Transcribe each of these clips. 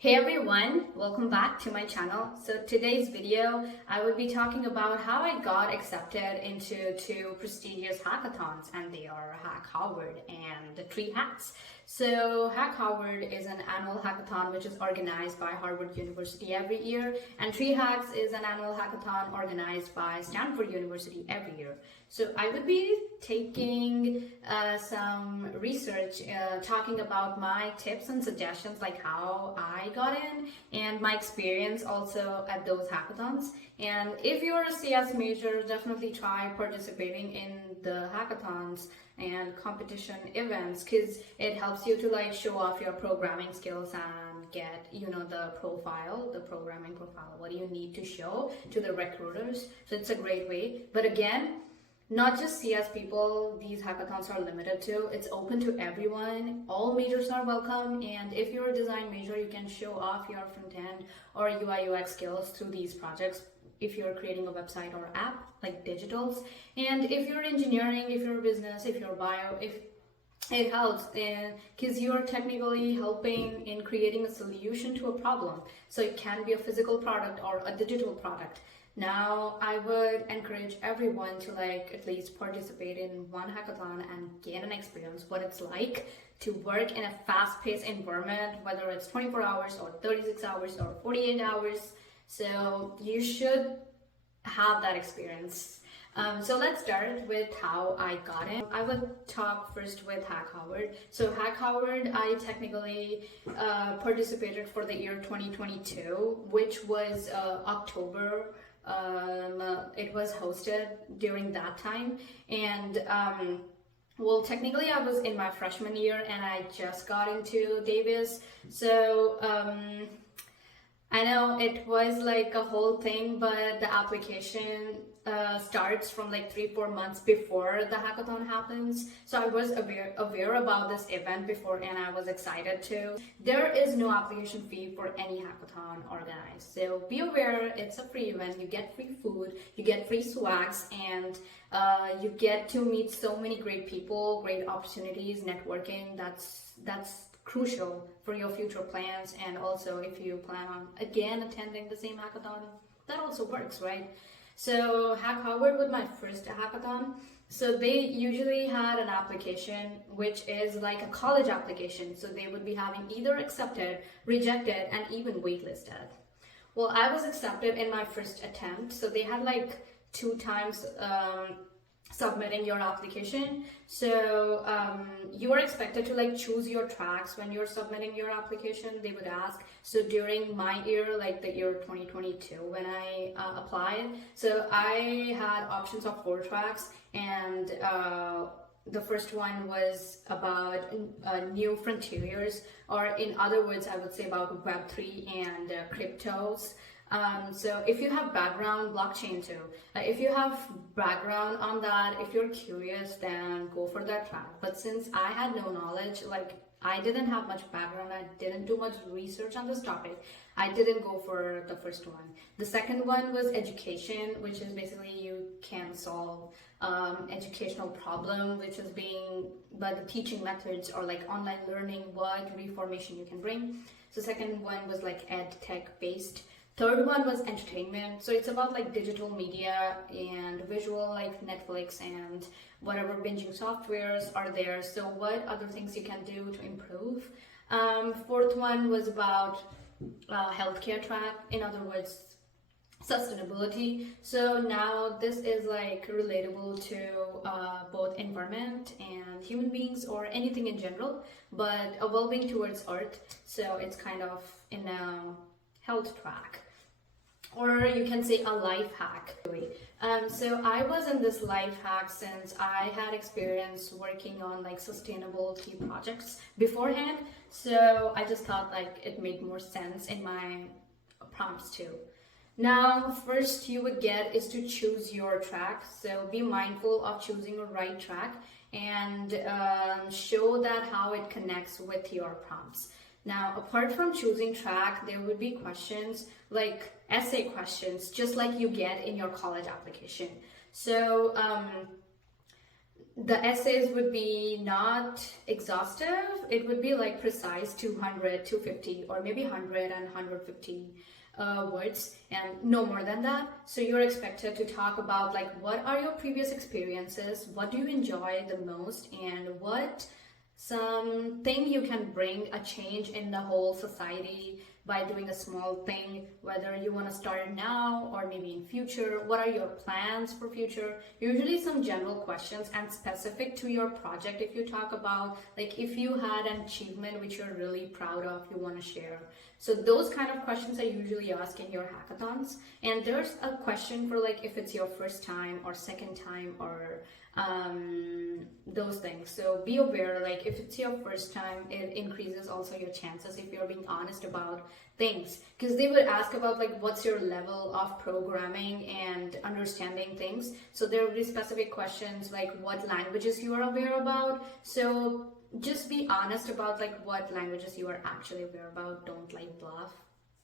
Hey everyone, welcome back to my channel. So today's video, I will be talking about how I got accepted into two prestigious hackathons, and they are HackHarvard and TreeHacks. So HackHarvard is an annual hackathon which is organized by Harvard University every year, and TreeHacks is an annual hackathon organized by Stanford University every year. So I would be taking some research, talking about my tips and suggestions, like how I got in and my experience also at those hackathons. And if you're a CS major, definitely try participating in the hackathons and competition events, because it helps you to like show off your programming skills and get the programming profile, what do you need to show to the recruiters. So it's a great way. But again, not just CS people, these hackathons are limited to. It's open to everyone. All majors are welcome. And if you're a design major, you can show off your front-end or UI UX skills through these projects if you're creating a website or app, like digitals. And if you're engineering, if you're business, if you're bio, if it helps because you're technically helping in creating a solution to a problem. So it can be a physical product or a digital product. Now, I would encourage everyone to like at least participate in one hackathon and gain an experience what it's like to work in a fast-paced environment, whether it's 24 hours or 36 hours or 48 hours. So you should have that experience. So let's start with how I got in. I would talk first with HackHarvard. So HackHarvard, I technically participated for the year 2022, which was October. It was hosted during that time, and well, technically I was in my freshman year and I just got into Davis. So I know it was like a whole thing, but the application starts from like 3-4 months before the hackathon happens. So I was aware about this event before, and I was excited too. There is no application fee for any hackathon organized. So be aware, it's a free event. You get free food, you get free swags, and you get to meet so many great people, great opportunities, networking. That's crucial for your future plans. And also if you plan on again attending the same hackathon, that also works, right? So HackHarvard was my first hackathon. So they usually had an application which is like a college application. So they would be having either accepted, rejected, and even waitlisted. Well, I was accepted in my first attempt. So they had like 2 times submitting your application. So you are expected to like choose your tracks when you're submitting your application, they would ask. So during my year, like the year 2022 when I applied, so I had options of 4 tracks, and the first one was about new frontiers, or in other words, I would say about Web3 and cryptos. So if you have background, blockchain too, if you have background on that, if you're curious, then go for that track. But since I had no knowledge, like I didn't have much background, I didn't do much research on this topic, I didn't go for the first one. The second one was education, which is basically you can solve educational problem, which is being by the teaching methods or like online learning, what reformation you can bring. So second one was like ed tech based. Third one was entertainment. So it's about like digital media and visual, like Netflix and whatever binging softwares are there. So what other things you can do to improve. Fourth one was about healthcare track, in other words, sustainability. So now this is like relatable to both environment and human beings, or anything in general, but evolving towards art. So it's kind of in a health track, or you can say a life hack. So I was in this life hack since I had experience working on like sustainability projects beforehand. So I just thought like it made more sense in my prompts too. Now, first you would get is to choose your track. So be mindful of choosing a right track, and show that how it connects with your prompts. Now, apart from choosing track, there would be questions like essay questions, just like you get in your college application. So the essays would be not exhaustive. It would be like precise 200, 250, or maybe 100 and 150 words, and no more than that. So you're expected to talk about like what are your previous experiences, what do you enjoy the most, and what something you can bring a change in the whole society by doing a small thing, whether you want to start now or maybe in future. What are your plans for future? Usually some general questions and specific to your project. If you talk about like if you had an achievement which you're really proud of, you want to share. So those kind of questions I usually ask in your hackathons. And there's a question for like if it's your first time or second time or those things. So be aware, like if it's your first time, it increases also your chances if you're being honest about things, because they would ask about like what's your level of programming and understanding things. So there will be specific questions like what languages you are aware about. So just be honest about like what languages you are actually aware about. Don't like bluff,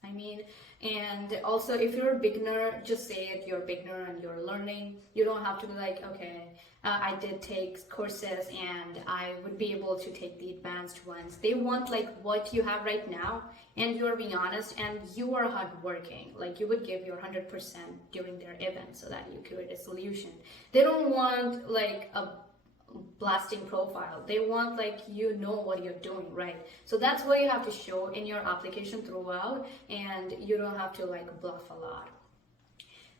I mean. And also if you're a beginner, just say it, you're a beginner and you're learning. You don't have to be like, okay, I did take courses and I would be able to take the advanced ones. They want like what you have right now, and you're being honest and you are hardworking. Like you would give your 100% during their event so that you create a solution. They don't want like a blasting profile. They want like you know what you're doing, right? So that's what you have to show in your application throughout, and you don't have to like bluff a lot.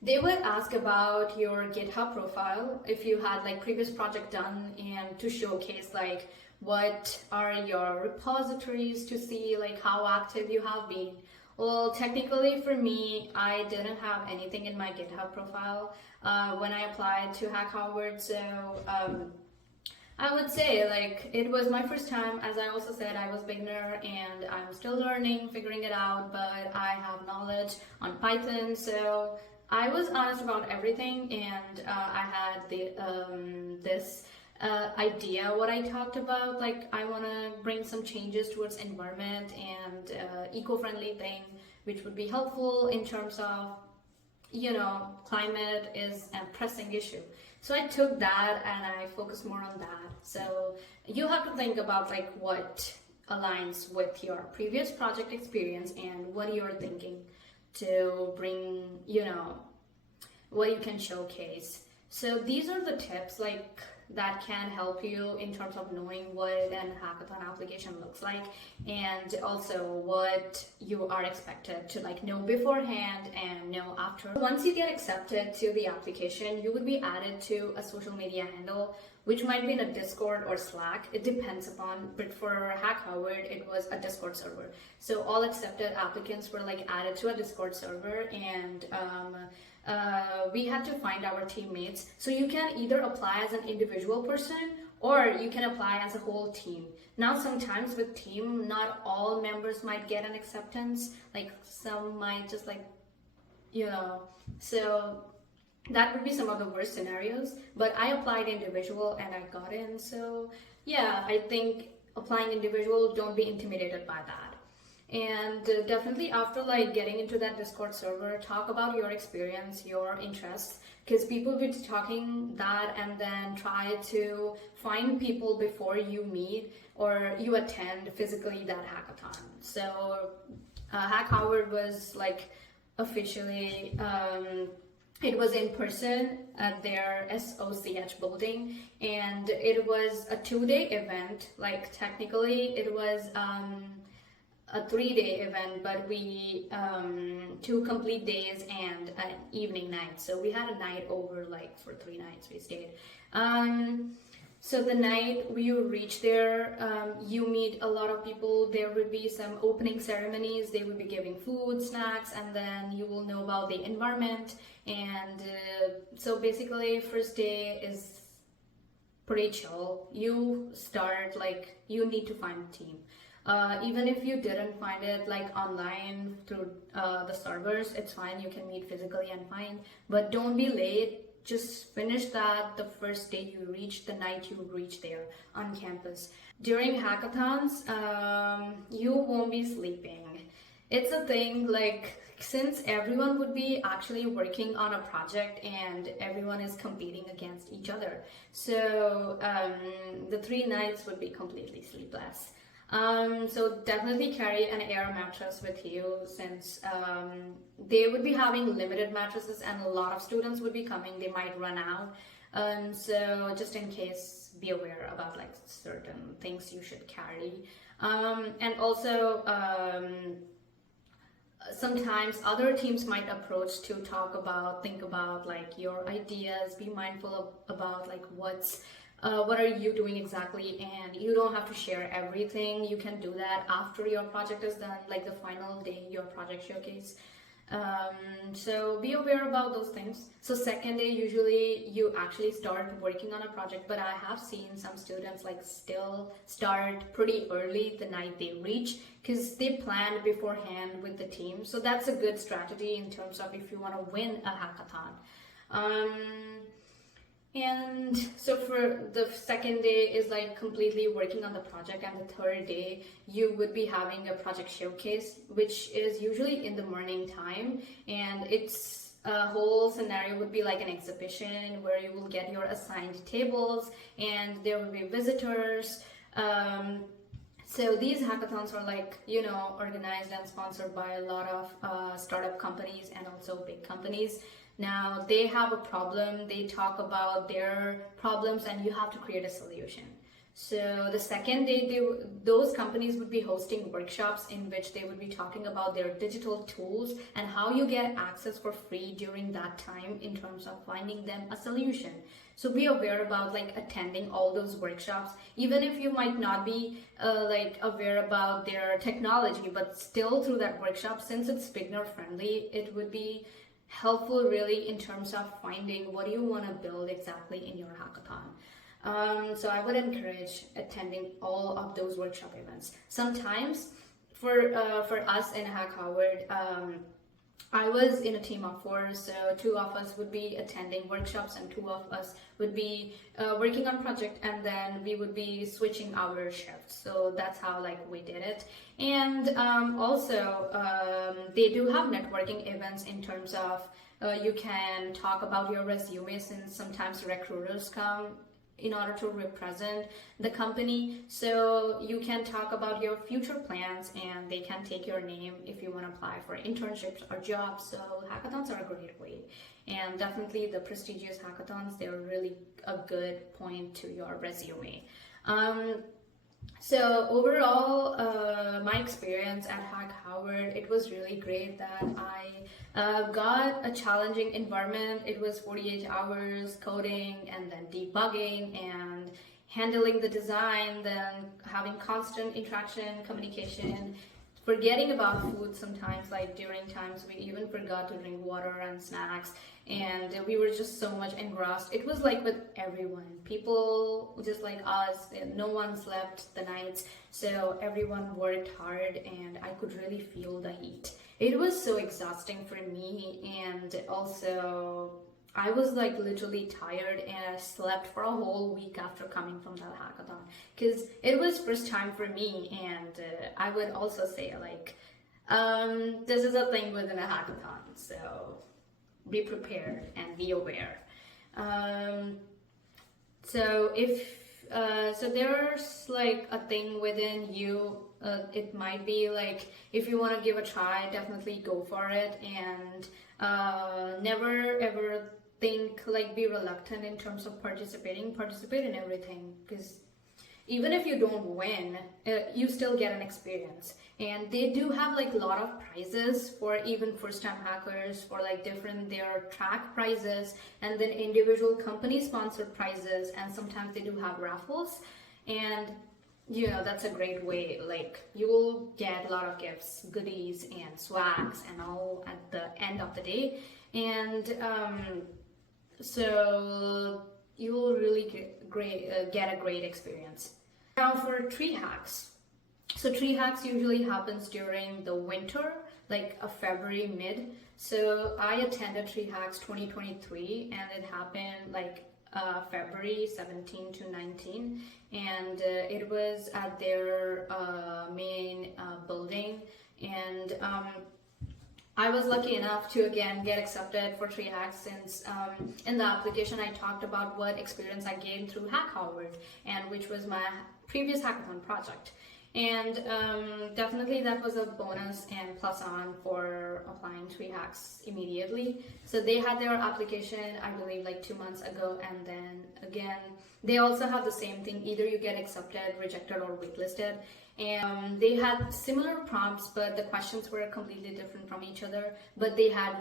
They would ask about your GitHub profile, if you had like previous project done, and to showcase like what are your repositories to see like how active you have been. Well, technically for me, I didn't have anything in my GitHub profile when I applied to HackHarvard. So I would say like it was my first time. As I also said, I was beginner and I'm still learning, figuring it out, but I have knowledge on Python. So I was honest about everything, and I had this idea what I talked about, like I want to bring some changes towards environment and eco-friendly thing, which would be helpful in terms of, you know, climate is a pressing issue. So I took that and I focused more on that. So you have to think about like what aligns with your previous project experience and what you're thinking to bring, you know, what you can showcase. So these are the tips like that can help you in terms of knowing what an hackathon application looks like, and also what you are expected to like know beforehand and know after. Once you get accepted to the application, you would be added to a social media handle, which might be in a Discord or Slack. It depends upon, but for HackHarvard, it was a Discord server. So all accepted applicants were like added to a Discord server, and we had to find our teammates. So you can either apply as an individual person or you can apply as a whole team. Now sometimes with team, not all members might get an acceptance, like some might just like, you know, so that would be some of the worst scenarios. But I applied individual and I got in. So yeah, I think applying individual, don't be intimidated by that. And definitely after like getting into that Discord server, talk about your experience, your interests, because people will be talking that, and then try to find people before you meet or you attend physically that hackathon. So HackHarvard was like officially it was in person at their SOCH building, and it was a 2-day event. Like technically it was a 3-day event, but we 2 complete days and an evening night. So we had a night over, like for 3 nights we stayed. So the night you reach there, you meet a lot of people. There would be some opening ceremonies. They would be giving food, snacks, and then you will know about the environment. And so basically first day is pretty chill. You start like, you need to find a team. Even if you didn't find it like online through the servers, it's fine. You can meet physically and find, but don't be late. Just finish that the first day you reach, the night you reach there on campus. During hackathons, you won't be sleeping. It's a thing, like, since everyone would be actually working on a project and everyone is competing against each other, so the 3 nights would be completely sleepless. So definitely carry an air mattress with you, since they would be having limited mattresses and a lot of students would be coming, they might run out. So just in case, be aware about like certain things you should carry. And also sometimes other teams might approach to think about like your ideas, be mindful about like what are you doing exactly, and you don't have to share everything. You can do that after your project is done, like the final day, your project showcase. So be aware about those things. So second day, usually you actually start working on a project, but I have seen some students like still start pretty early the night they reach, because they planned beforehand with the team. So that's a good strategy in terms of if you want to win a hackathon. And so for the second day is like completely working on the project, and the third day you would be having a project showcase, which is usually in the morning time, and it's a whole scenario would be like an exhibition where you will get your assigned tables and there will be visitors. So these hackathons are like, organized and sponsored by a lot of startup companies and also big companies. Now they have a problem, they talk about their problems, and you have to create a solution. So the second day, those companies would be hosting workshops in which they would be talking about their digital tools and how you get access for free during that time in terms of finding them a solution. So be aware about like attending all those workshops, even if you might not be like aware about their technology, but still through that workshop, since it's beginner friendly, it would be helpful really in terms of finding what you want to build exactly in your hackathon. So I would encourage attending all of those workshop events. Sometimes for us in HackHarvard, I was in a team of 4, so 2 of us would be attending workshops and 2 of us would be working on project, and then we would be switching our shifts. So that's how like we did it. And also they do have networking events in terms of you can talk about your resume, since sometimes recruiters come in order to represent the company. So you can talk about your future plans and they can take your name if you want to apply for internships or jobs. So hackathons are a great way. And definitely the prestigious hackathons, they're really a good point to your resume. So overall, my experience at HackHarvard, it was really great that I got a challenging environment. It was 48 hours coding and then debugging and handling the design, then having constant interaction, communication, forgetting about food sometimes, like during times we even forgot to drink water and snacks, and we were just so much engrossed. It was like with everyone, people just like us, no one slept the nights, so everyone worked hard and I could really feel the heat. It was so exhausting for me, and also I was like literally tired, and I slept for a whole week after coming from that hackathon, because it was first time for me. And I would also say like this is a thing within a hackathon, so be prepared and be aware. So there's like a thing within you. It might be like, if you want to give a try, definitely go for it, and never ever think like be reluctant in terms of participate in everything, because even if you don't win, you still get an experience. And they do have like a lot of prizes for even first-time hackers, for like their track prizes, and then individual company sponsored prizes, and sometimes they do have raffles. And that's a great way, like you will get a lot of gifts, goodies and swags and all at the end of the day. And so you will really get a great experience. Now for TreeHacks. So TreeHacks usually happens during the winter, like a February mid. So I attended TreeHacks 2023, and it happened like February 17 to 19, and it was at their main building. And I was lucky enough to again get accepted for TreeHacks since in the application I talked about what experience I gained through HackHarvard, and which was my previous hackathon project. And definitely that was a bonus and plus on for applying TreeHacks immediately. So they had their application, I believe, like 2 months ago, and then again, they also have the same thing. Either you get accepted, rejected, or waitlisted. And they had similar prompts, but the questions were completely different from each other. But they had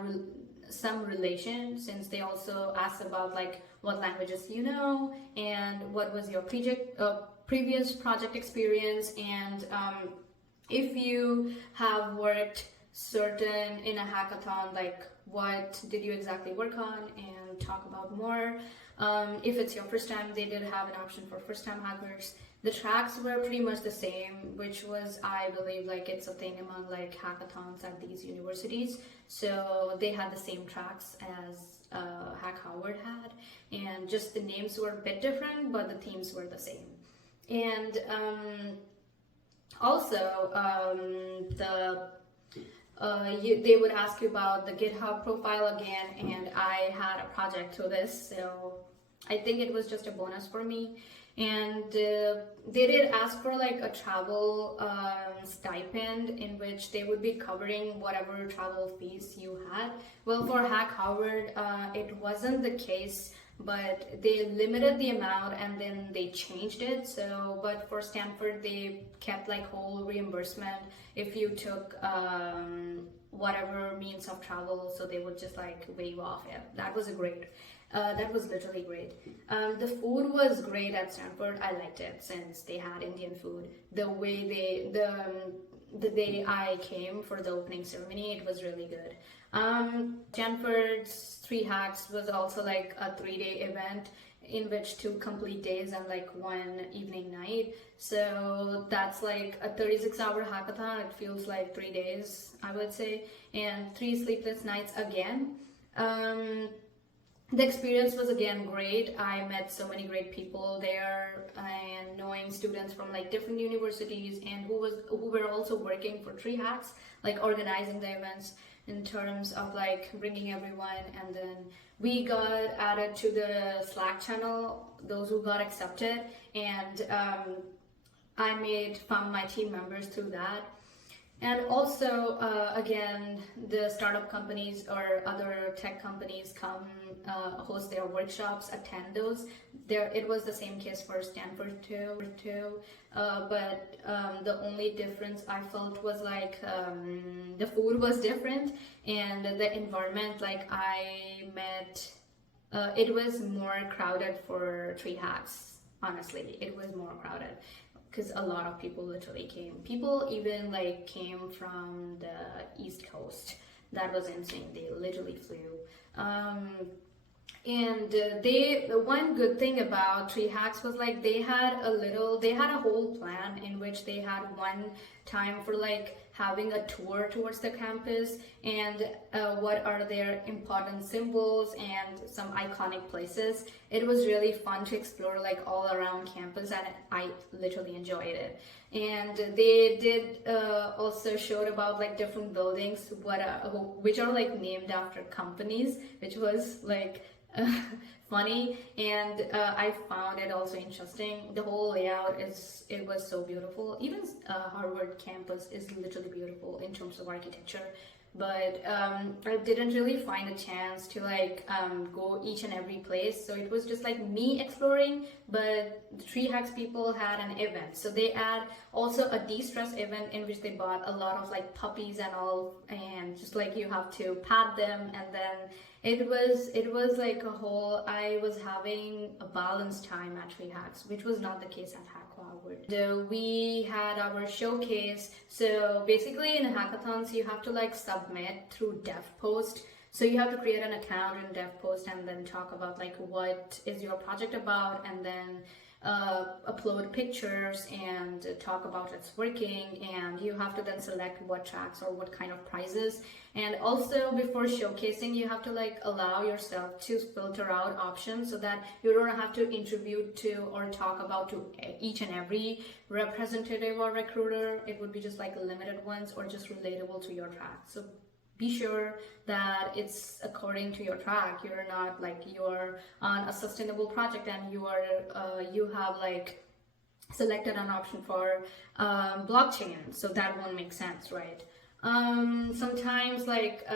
some relation, since they also asked about like what languages you know and what was your previous project experience, and if you have worked certain in a hackathon, like what did you exactly work on, and talk about more. If it's your first time, they did have an option for first time hackers. The tracks were pretty much the same, which was, I believe, like it's a thing among like hackathons at these universities. So they had the same tracks as HackHarvard had, and just the names were a bit different, but the themes were the same. And also they would ask you about the GitHub profile again, and I had a project to this, so I think it was just a bonus for me. And they did ask for like a travel stipend, in which they would be covering whatever travel fees you had. Well, for HackHarvard, it wasn't the case, but they limited the amount and then they changed it. So, but for Stanford, they kept like whole reimbursement if you took whatever means of travel. So they would just like waive off it. That was great. That was literally great. The food was great at Stanford. I liked it since they had Indian food. The way the day I came for the opening ceremony, it was really good. Stanford's TreeHacks was also like a 3-day event, in which 2 complete days and like 1 evening night. So that's like a 36-hour hackathon. It feels like 3 days, I would say, and 3 sleepless nights again. The experience was again great. I met so many great people there, and knowing students from like different universities and who were also working for TreeHacks, like organizing the events in terms of like bringing everyone. And then we got added to the Slack channel, those who got accepted, and I found my team members through that. And also, again, the startup companies or other tech companies come host their workshops, attend those. It was the same case for Stanford too. But the only difference I felt was like the food was different, and the environment. Like I met, it was more crowded for TreeHacks. Honestly, it was more crowded, because a lot of people literally came. People even like came from the East Coast. That was insane. They literally flew. And the one good thing about TreeHacks was like they had a whole plan in which they had one time for like having a tour towards the campus, and what are their important symbols and some iconic places. It was really fun to explore like all around campus, and I literally enjoyed it. And they did also showed about like different buildings which are like named after companies, which was like funny, and I found it also interesting. The whole layout it was so beautiful. Even Harvard campus is literally beautiful in terms of architecture, but I didn't really find a chance to like go each and every place, so it was just like me exploring. But the TreeHacks people had an event, so they had also a de-stress event in which they bought a lot of like puppies and all, and just like you have to pat them, and then it was like a whole, I was having a balanced time at TreeHacks, which was not the case at HackHarvard. We had our showcase. So basically in hackathons, you have to like submit through DevPost. So you have to create an account in DevPost and then talk about like what is your project about, and then upload pictures and talk about its working, and you have to then select what tracks or what kind of prizes. And also before showcasing, you have to like allow yourself to filter out options so that you don't have to interview to or talk about to each and every representative or recruiter. It would be just like limited ones or just relatable to your track. So be sure that it's according to your track. You're not like you're on a sustainable project and you have like selected an option for blockchain, so that won't make sense, right? Sometimes like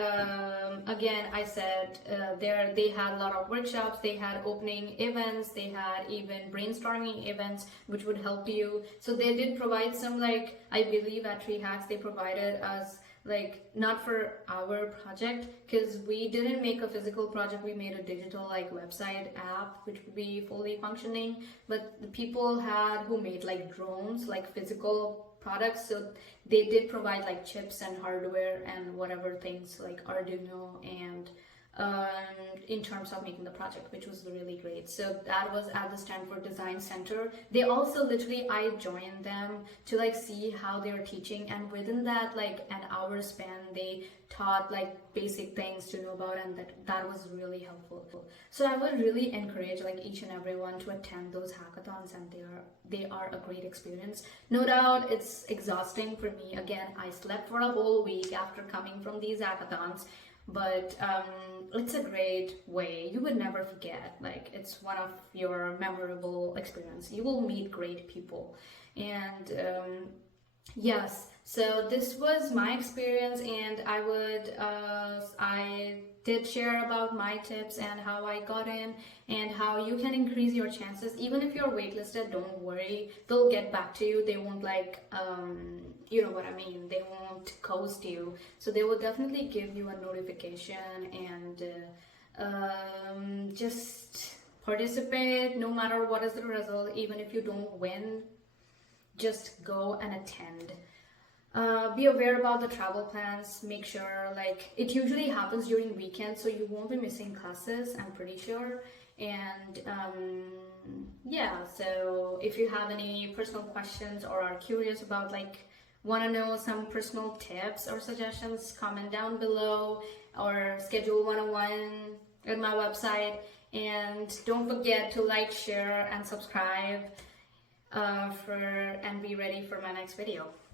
again I said there they had a lot of workshops, they had opening events, they had even brainstorming events which would help you. So they did provide some, like I believe at TreeHacks they provided us, like not for our project because we didn't make a physical project, we made a digital like website app which would be fully functioning, but the people had who made like drones, like physical products, so they did provide like chips and hardware and whatever things like Arduino and in terms of making the project, which was really great. So that was at the Stanford Design Center. They also literally, I joined them to like see how they were teaching, and within that like an hour span they taught like basic things to know about, and that was really helpful. So I would really encourage like each and everyone to attend those hackathons, and they are a great experience. No doubt it's exhausting for me. Again, I slept for a whole week after coming from these hackathons, but it's a great way. You would never forget. Like it's one of your memorable experience. You will meet great people, and yes. So this was my experience, and I did share about my tips and how I got in and how you can increase your chances. Even if you're waitlisted, don't worry. They'll get back to you. They won't like, you know what I mean? They won't ghost you. So they will definitely give you a notification, and just participate no matter what is the result. Even if you don't win, just go and attend. Be aware about the travel plans. Make sure, like, it usually happens during weekends, so you won't be missing classes, I'm pretty sure. And yeah, so if you have any personal questions or are curious about, like, want to know some personal tips or suggestions, comment down below or schedule one-on-one at my website. And don't forget to like, share, and subscribe and be ready for my next video.